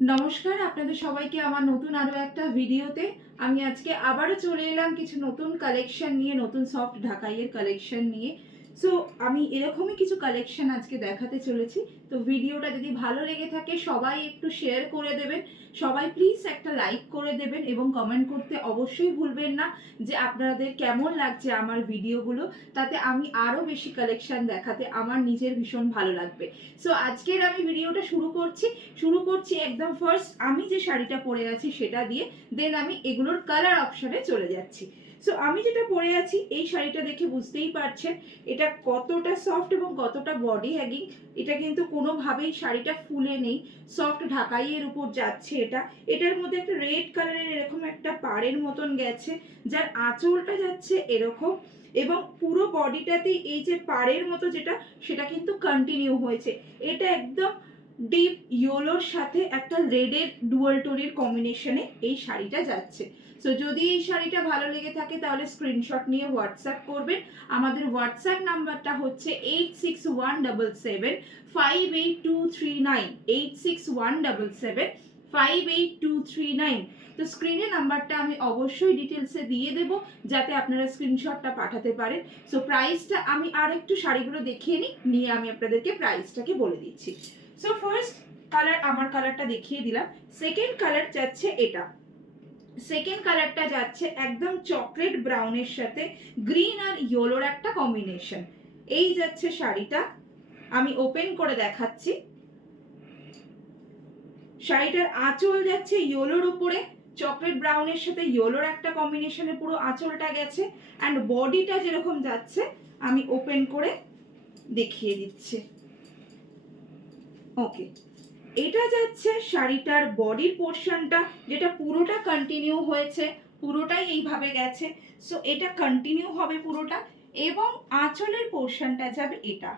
নমস্কার আপনাদের সবাইকে আমার নতুন আরো একটা ভিডিওতে। আমি আজকে আবারও চলে এলাম কিছু নতুন কালেকশন নিয়ে, নতুন সফট ঢাকাইয়ের কালেকশন নিয়ে। সো আমি এরকমই কিছু কালেকশন আজকে দেখাতে চলেছি। তো ভিডিওটা যদি ভালো লেগে থাকে সবাই একটু শেয়ার করে দেবেন, সবাই প্লিজ একটা লাইক করে দেবেন এবং কমেন্ট করতে অবশ্যই ভুলবেন না যে আপনাদের কেমন লাগছে আমার ভিডিওগুলো। তাতে আমি আরও বেশি কালেকশন দেখাতে আমার নিজের ভীষণ ভালো লাগবে। সো আজকের আমি ভিডিওটা শুরু করছি একদম ফার্স্ট আমি যে শাড়িটা পরে আছি সেটা দিয়ে, দেন আমি এগুলোর কালার অপশনে চলে যাচ্ছি। সো আমি যেটা পরে আছি এই শাড়িটা দেখে বুঝতেই পারছেন এটা কতটা সফট এবং কতটা বডি হ্যাগিং। এটা কিন্তু কোনোভাবেই শাড়িটা ফুলে নেই, সফট ঢাকাইয়ের উপর যাচ্ছে এটা। এটার মধ্যে একটা রেড কালারের এরকম একটা পাড়ের মতন গেছে, যার আঁচলটা যাচ্ছে এরকম, এবং পুরো বডিটাতে এই যে পাড়ের মতো যেটা সেটা কিন্তু কন্টিনিউ হয়েছে। এটা একদম ডিপ ইয়েলোর সাথে একটা রেডের ডুয়াল টোনের কম্বিনেশনে এই শাড়িটা যাচ্ছে। সো যদি এই শাড়িটা ভালো লেগে থাকে তাহলে স্ক্রিনশট নিয়ে হোয়াটসঅ্যাপ করবেন। আমাদের হোয়াটসঅ্যাপ নাম্বারটা হচ্ছে 8617758239, 8617758239। তো স্ক্রিনে নাম্বারটা আমি অবশ্যই ডিটেলসে দিয়ে দেব যাতে আপনারা স্ক্রিনশটটা পাঠাতে পারেন। সো প্রাইসটা আমি আর একটু শাড়িগুলো দেখিয়ে নিয়ে আমি আপনাদেরকে প্রাইসটাকে বলে দিচ্ছি। সো ফার্স্ট কালার, আমার কালারটা দেখিয়ে দিলাম। সেকেন্ড কালার যাচ্ছে এটা, সেকেন্ড কালারটা যাচ্ছে একদম চকলেট ব্রাউনের সাথে গ্রিন আর ইয়েলোর একটা কম্বিনেশন। এই যাচ্ছে শাড়িটা, আমি ওপেন করে দেখাচ্ছি। শাড়িটার আঁচল যাচ্ছে ইয়েলোর উপরে, চকলেট ব্রাউনের সাথে ইয়েলোর একটা কম্বিনেশনে পুরো আঁচলটা গেছে। অ্যান্ড বডিটা যেরকম যাচ্ছে আমি ওপেন করে দেখিয়ে দিচ্ছি। ওকে, এটা যাচ্ছে শাড়িটার বডির পোর্শনটা, যেটা পুরোটা কন্টিনিউ হয়েছে, পুরোটাই এইভাবে গেছে। সো এটা কন্টিনিউ হবে পুরোটা, এবং আঁচলের পোর্শনটা যাবে এটা।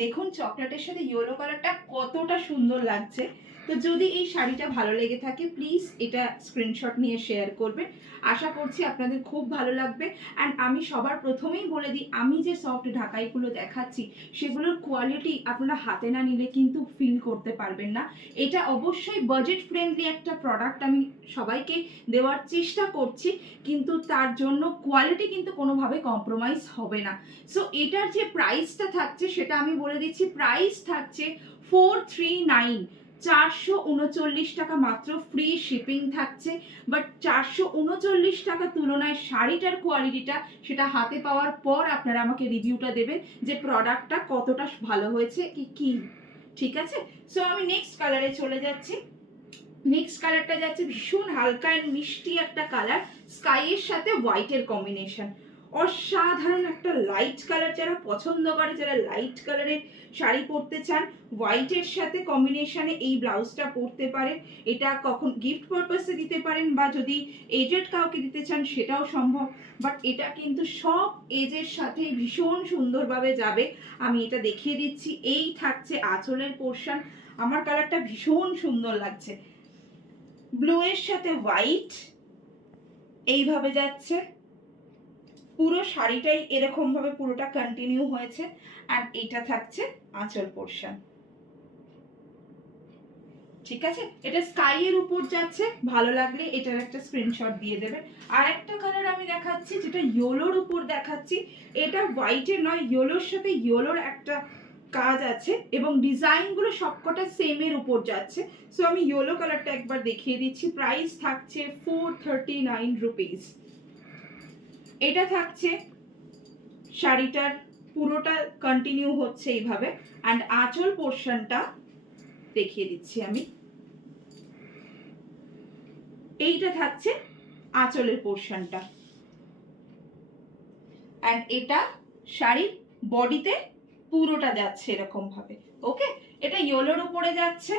দেখুন চকলেটের সাথে ইয়েলো কালারটা কতটা সুন্দর লাগছে। তো যদি এই শাড়িটা ভালো লেগে থাকে প্লিজ এটা স্ক্রিনশট নিয়ে শেয়ার করবেন। আশা করছি আপনাদের খুব ভালো লাগবে। অ্যান্ড আমি সবার প্রথমেই বলে দিই, আমি যে সফট ঢাকাইগুলো দেখাচ্ছি সেগুলোর কোয়ালিটি আপনারা হাতে না নিলে কিন্তু ফিল করতে পারবেন না। এটা অবশ্যই বাজেট ফ্রেন্ডলি একটা প্রোডাক্ট আমি সবাইকে দেওয়ার চেষ্টা করছি, কিন্তু তার জন্য কোয়ালিটি কিন্তু কোনোভাবে কম্প্রোমাইজ হবে না। সো এটার যে প্রাইসটা থাকছে সেটা আমি বলে দিচ্ছি। প্রাইস থাকছে 439, 439 টাকা মাত্র, ফ্রি শিপিং থাকছে। বাট 439 টাকা তুলনায় শাড়িটার কোয়ালিটিটা সেটা হাতে পাওয়ার পর আপনারা আমাকে রিভিউটা দেবেন যে প্রোডাক্টটা কতটা ভালো হয়েছে কি। ঠিক আছে, সো আমি নেক্সট কালারে চলে যাচ্ছি। নেক্সট কালারটা যাচ্ছে ভীষণ হালকা এন্ড মিষ্টি একটা কালার, স্কাইয়ের সাথে হোয়াইটের কম্বিনেশন। অসাধারণ একটা লাইট কালার, যারা পছন্দ করে, যারা লাইট কালারের শাড়ি পরতে চান, হোয়াইটের সাথে কম্বিনেশনে এই ব্লাউজটা পরতে পারেন। এটা কখন গিফট পারপাসে দিতে পারেন, বা যদি এজেড কাউকে দিতে চান সেটাও সম্ভব। বাট এটা কিন্তু সব এজের সাথে ভীষণ সুন্দরভাবে যাবে। আমি এটা দেখিয়ে দিচ্ছি। এই থাকছে আঁচলের পোর্শন। আমার কালারটা ভীষণ সুন্দর লাগছে, ব্লু এর সাথে হোয়াইট এইভাবে যাচ্ছে। পুরো শাড়িটাই এরকম ভাবে পুরোটা কন্টিনিউ হয়েছে। আর এটা থাকছে আঁচল পোর্শন। ঠিক আছে, এটা স্কাই এর উপর যাচ্ছে। ভালো লাগলে এটার একটা স্ক্রিনশট দিয়ে দেবেন। আর একটা কালার আমি দেখাচ্ছি যেটা ইয়েলোর উপর দেখাচ্ছি। এটা হোয়াইটের নয়, ইয়েলোর সাথে ইয়েলোর একটা কাজ আছে এবং ডিজাইনগুলো সবকটা সেম এর উপর যাচ্ছে। সো আমি ইয়েলো কালারটা একবার দেখিয়ে দিচ্ছি। প্রাইস থাকছে 439 রুপিস। এটা থাকছে শাড়িটার পুরোটা কন্টিনিউ হচ্ছে এইভাবে। অ্যান্ড আঁচল পোর্শনটা দেখিয়ে দিচ্ছি আমি। এইটা থাকছে আঁচলের পোর্শনটা, অ্যান্ড এটা শাড়ির বডিতে পুরোটা যাচ্ছে এরকম ভাবে। ওকে, এটা ইয়েলোর উপরে যাচ্ছে।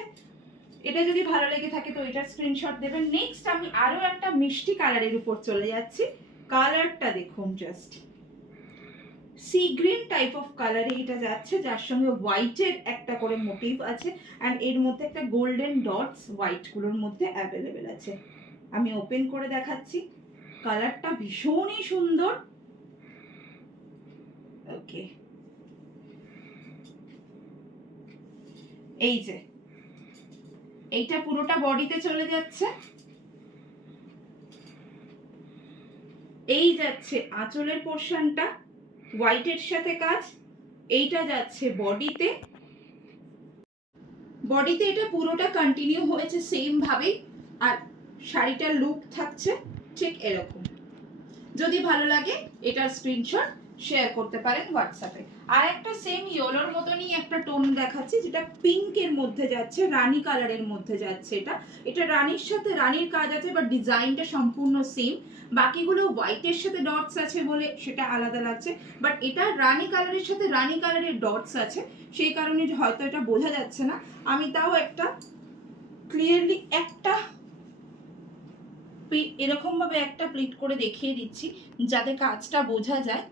এটা যদি ভালো লেগে থাকে তো এটার স্ক্রিনশট দেবেন। নেক্সট আমি আরো একটা মিষ্টি কালারের উপর চলে যাচ্ছি। কালারটা দেখুন, just sea green type of কালারে এটা যাচ্ছে, যার সঙ্গে হোয়াইটের একটা করে মোটিভ আছে। অ্যান্ড এর মধ্যে একটা গোল্ডেন ডটস হোয়াইট গুলোর মধ্যে অ্যাভেলেবেল আছে। আমি ওপেন করে দেখাচ্ছি। কালারটা ভীষণই সুন্দর। ওকে, এই যে এইটা পুরোটা বডিতে চলে যাচ্ছে, এই যাচ্ছে আঁচলের পোর্শনটা হোয়াইটের সাথে কাজ, এইটা যাচ্ছে বডিতে। বডিতে এটা পুরোটা কন্টিনিউ হয়েছে সেম ভাবেই, আর শাড়িটার লুক থাকছে ঠিক এরকম। যদি ভালো লাগে এটার স্ক্রিনশট শেয়ার করতে পারেন হোয়াটসঅ্যাপে। আর একটা সেম ইয়েলোর মতনই একটা টোন দেখাচ্ছি, যেটা পিঙ্কের মধ্যে যাচ্ছে, রানী কালারের মধ্যে যাচ্ছে। এটা রানীর সাথে রানীর কাজ আছে, বাট ডিজাইনটা সম্পূর্ণ সেম। বাকিগুলো হোয়াইটের সাথে ডটস আছে বলে সেটা আলাদা লাগছে, বাট এটা রানী কালারের সাথে রানী কালারের ডটস আছে, সেই কারণে হয়তো এটা বোঝা যাচ্ছে না। আমি তাও একটা ক্লিয়ারলি একটা এরকম ভাবে একটা প্লিট করে দেখিয়ে দিচ্ছি যাতে কাজটা বোঝা যায়।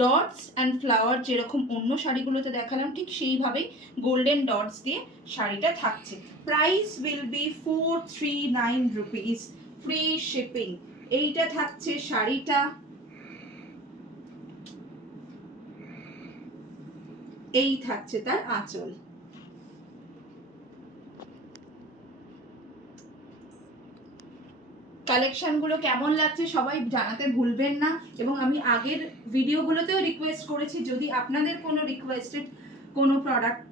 ডটস অ্যান্ড ফ্লাওয়ার যেরকম অন্য শাড়িগুলোতে দেখালাম ঠিক সেইভাবেই গোল্ডেন ডটস দিয়ে শাড়িটা থাকছে। Price will be 439 rupees, free shipping. এইটা থাকছে শাড়িটা, এই থাকছে তার আঁচল। কালেকশনগুলো কেমন লাগছে সবাই জানাতে ভুলবেন না, এবং আমি আগের ভিডিওগুলোতেও রিকোয়েস্ট করেছি যদি আপনাদের কোনো রিকোয়েস্টেড কোনো প্রোডাক্ট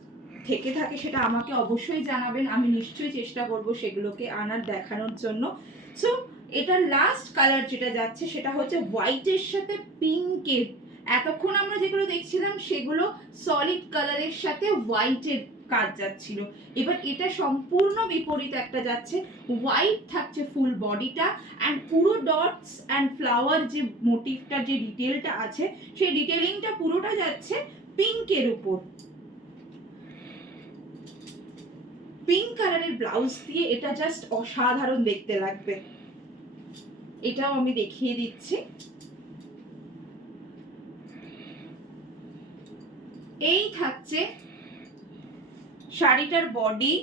থেকে থাকে সেটা আমাকে অবশ্যই জানাবেন, আমি নিশ্চয়ই চেষ্টা করব সেগুলোকে আনার দেখানোর জন্য। সো এটার লাস্ট কালার যেটা যাচ্ছে সেটা হচ্ছে হোয়াইটের সাথে পিঙ্কের। এতক্ষণ আমরা যেগুলো দেখছিলাম সেগুলো সলিড কালারের সাথে হোয়াইটের কাজ যাচ্ছিল, এবার এটা সম্পূর্ণ বিপরীত একটা যাচ্ছে। হোয়াইট থাকছে ফুল বডিটা, অ্যান্ড পুরো ডটস অ্যান্ড ফ্লাওয়ার যে মোটিভটা যে ডিটেলটা আছে সেই ডিটেলিংটা পুরোটা যাচ্ছে পিঙ্কের উপর। পিঙ্ক কালারের ব্লাউজ দিয়ে এটা জাস্ট অসাধারণ দেখতে লাগবে। এটাও আমি দেখিয়ে দিচ্ছি। এই থাকছে শাড়িটার বডি,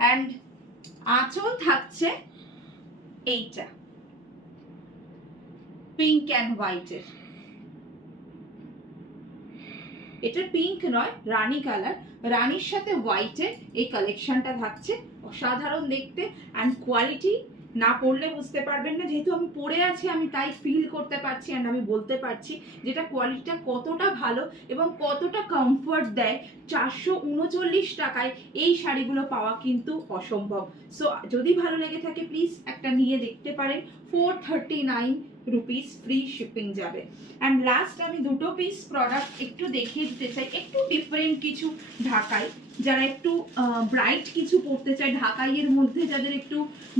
অ্যান্ড আঁচল থাকছে এইটা পিঙ্ক অ্যান্ড হোয়াইটের। এটা পিঙ্ক নয়, রানী কালার, রানীর সাথে হোয়াইটের এই কালেকশনটা থাকছে। অসাধারণ দেখতে, অ্যান্ড কোয়ালিটি না পরলে বুঝতে পারবেন না, যেহেতু আমি পরে আছি আমি তাই ফিল করতে পারছি, অ্যান্ড আমি বলতে পারছি যেটা কোয়ালিটিটা কতটা ভালো এবং কতটা কমফর্ট দেয়। 439 টাকায় এই শাড়িগুলো পাওয়া কিন্তু অসম্ভব। সো যদি ভালো লেগে থাকে প্লিজ একটা নিয়ে দেখতে পারেন। 439 রুপিস, ফ্রি শিপিং যাবে। অ্যান্ড লাস্ট আমি দুটো পিস প্রোডাক্ট একটু দেখিয়ে দিতে চাই, একটু ডিফারেন্ট কিছু ঢাকাই, যারা একটু ব্রাইট কিছু পরতে চায়, ঢাকাইয়ের মধ্যে যাদের একটু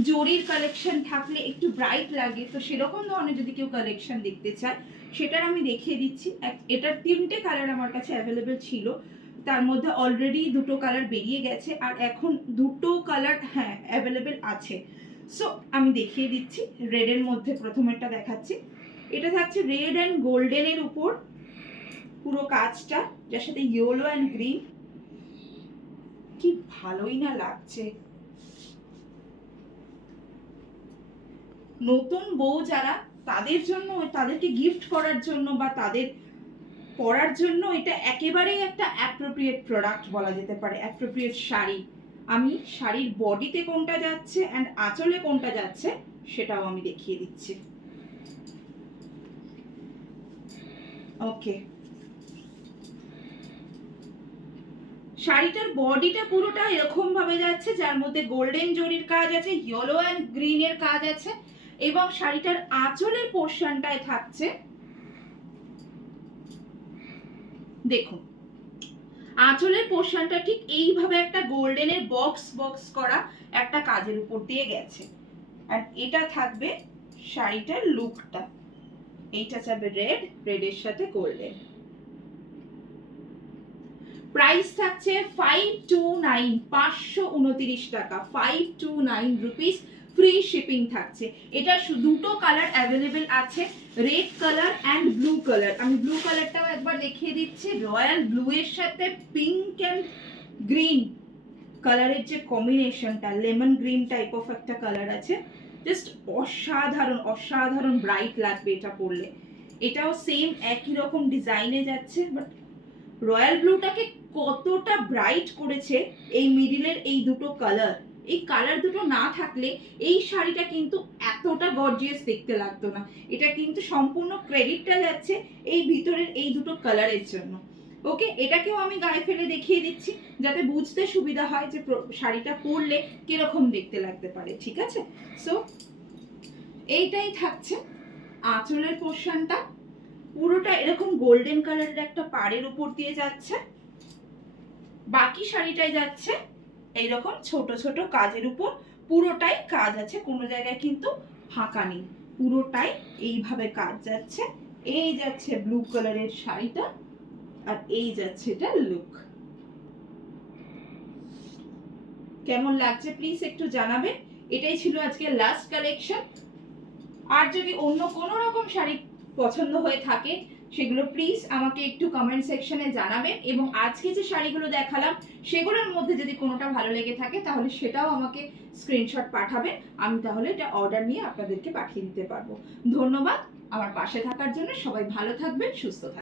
জরির কালেকশন থাকলে একটু ব্রাইট লাগে, তো সেরকম ধরনের যদি কেউ কালেকশন দেখতে চায় সেটার আমি দেখিয়ে দিচ্ছি। এটার 3টে কালার আমার কাছে অ্যাভেলেবেল ছিল, তার মধ্যে অলরেডি 2টো কালার বেরিয়ে গেছে, আর এখন 2টো কালার হ্যাঁ অ্যাভেলেবেল আছে। সো আমি দেখিয়ে দিচ্ছি। রেডের মধ্যে প্রথমেরটা দেখাচ্ছি। এটা থাকছে রেড অ্যান্ড গোল্ডেনের উপর পুরো কাজটা, যার সাথে ইয়েলো অ্যান্ড গ্রিন। কি ভালোই না লাগছে। নতুন বউ যারা তাদের জন্য, তাদেরকে গিফট করার জন্য বা তাদের পরার জন্য এটা একেবারেই একটা অ্যাপ্রোপ্রিয়েট প্রোডাক্ট বলা যেতে পারে, অ্যাপ্রোপ্রিয়েট শাড়ি। আমি শাড়ির বডিতে কোনটা যাচ্ছে অ্যান্ড আঁচলে কোনটা যাচ্ছে সেটাও আমি দেখিয়ে দিচ্ছি। ওকে, শাড়িটার বডিটা পুরোটা এরকম ভাবে যাচ্ছে, যার মধ্যে গোল্ডেন জরির কাজ আছে, ইয়েলো অ্যান্ড গ্রিনের কাজ আছে, এবং শাড়িটার আঁচলের পোর্শনটায় থাকছে, দেখুন আঁচলের পোর্শনটা ঠিক এইভাবে একটা গোল্ডেনের বক্স বক্স করা একটা কাজের উপর দিয়ে গেছে। আর এটা থাকবে শাড়িটার লুকটা, এইটা যাবে রেড, রেডের সাথে গোল্ডেন। প্রাইস থাকছে 529, 529 টাকা, 529 রুপিস, ফ্রি শিপিং থাকছে। এটা দুটো কালার অ্যাভেলেবেল আছে, red colour and blue colour. আমি ব্লু কালারটাও একবার দেখিয়ে দিচ্ছি। রয়্যাল ব্লু এর সাথে পিঙ্ক অ্যান্ড গ্রিন কালারের যে কম্বিনেশনটা, লেমন গ্রিন টাইপ অফ একটা কালার আছে, জাস্ট অসাধারণ অসাধারণ ব্রাইট লাগবে এটা পরলে। এটাও সেম একই রকম ডিজাইনে যাচ্ছে, বাট রয়্যাল ব্লুটাকে কতটা ব্রাইট করেছে এই মিডিলের এই দুটো কালার। এই কালার দুটো না থাকলে এই শাড়িটা কিন্তু এতটা গর্জিয়াস দেখতে লাগতো না। এটা কিন্তু সম্পূর্ণ ক্রেডিটটা যাচ্ছে এই ভিতরের এই দুটো কালারের জন্য। ওকে, এটাকেও আমি গায়ে ফেলে দেখিয়ে দিচ্ছি যাতে বুঝতে সুবিধা হয় যে শাড়িটা পরলে কিরকম দেখতে লাগতে পারে। ঠিক আছে, সো এইটাই থাকছে আঁচলের পোর্শনটা। পুরোটা এরকম গোল্ডেন কালারের একটা পাড়ের উপর দিয়ে যাচ্ছে। বাকি শাড়িটাই যাচ্ছে এইরকম ছোট ছোট কাজের উপর, পুরোটাই কাজ আছে, কোনো জায়গায় কিন্তু ফাঁকা নেই, পুরোটাই এইভাবে কাজ যাচ্ছে। এই যাচ্ছে ব্লু কালারের শাড়িটা, আর এই যাচ্ছে এটা লুক। কেমন লাগছে প্লিজ একটু জানাবেন। এটাই ছিল আজকে লাস্ট কালেকশন। আর যদি অন্য কোনো রকম শাড়ি পছন্দ হয়ে থাকে সেগুলো প্লিজ আমাকে একটু কমেন্ট সেকশনে জানাবেন, এবং আজকে যে শাড়িগুলো দেখালাম সেগুলোর মধ্যে যদি কোনোটা ভালো লেগে থাকে তাহলে সেটাও আমাকে স্ক্রিনশট পাঠাবেন। আমি তাহলে এটা অর্ডার নিয়ে আপনাদেরকে পাঠিয়ে দিতে পারবো। ধন্যবাদ আমার পাশে থাকার জন্য। সবাই ভালো থাকবেন, সুস্থ থাকবেন।